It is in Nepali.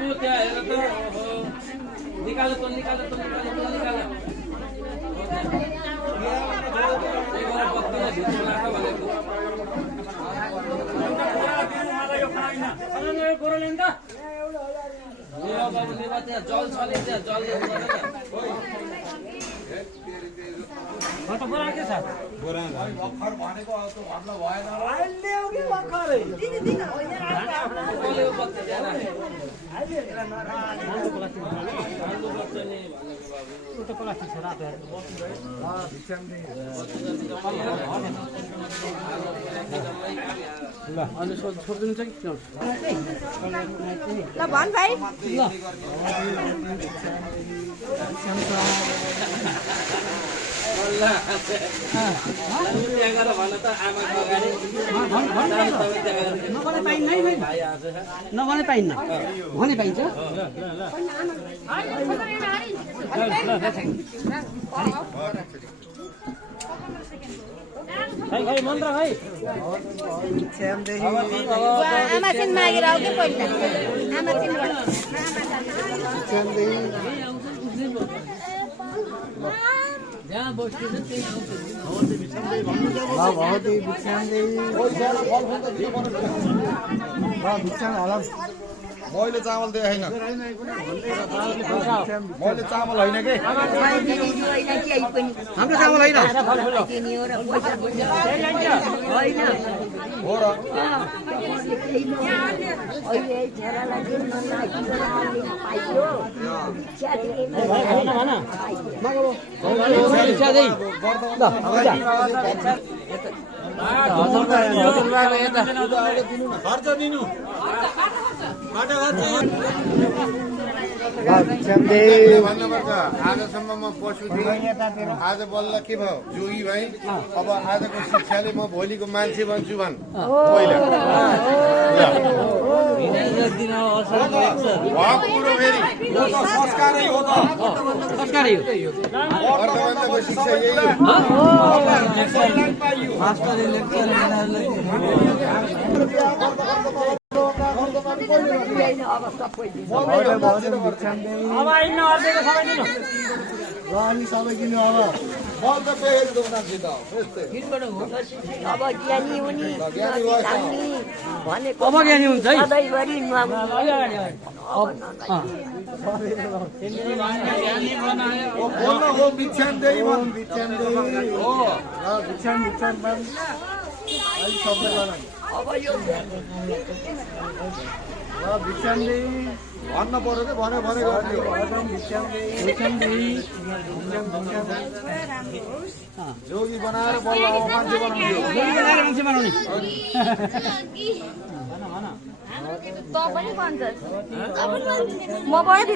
बाबु त्यहाँ हेर त निकाल्नु त निकाल्नु त निकाल्नु त निकाल्नु एकजना बत्तीलाई भित्र राख भनेको यो खाइन अनि यो गोरो लिन त यो बाबु लेवा त्यहाँ जल छ नि त्यहाँ जल गरेर त बोरा के छ बोरा भर्खर भनेको त भन्न भएन अहिले हो कि भर्खरै दिदी दिन होइन अहिले बत्ती त्यहाँ राखे अहिले नान्दो प्लास्टिक नान्दो बत्छ नि भनेको बाबु एउटा प्लास्टिक छ रातो भिक्षाम दे ल अनि छोड्दिनु छ कि ल भन भाइ ल त्यहाँ गएर भन त आमाको अगाडि नभने पाइन्न नभने पाइन्न भने पाइन्छ खै मन्त्र खै आमा चाहिँ मागेर आऊ के पहिला आमा जहाँ बस्छु त्यही आउँछ मैले चामल दिए होइन मैले चामल होइन कि हाम्रो चामल होइन हो र खर्च दिनु भन्नुपर्छ आजसम्म म पशु थिएँ आज बल्ल के भयो जोगी भाइ अब आजको शिक्षाले म भोलिको मान्छे बन्छु भन् पहिला कुरो फेरि संस्कारै हो त संस्कारै हो वर्तमानको शिक्षा यही सबै किन्नु अब अब ज्ञानी हुन्छ है बोल्न हो भिक्षाम देई भन् भिक्षाम देई हो भिक्षाम भिक्षाम भन् अहिले शब्द गर्न भिक्षाम देई भन्न पर्यो कि भन्यो भने जोगी बनाएर बल्ल अब मान्छे बनाउने त पनि भन्छस् म पनि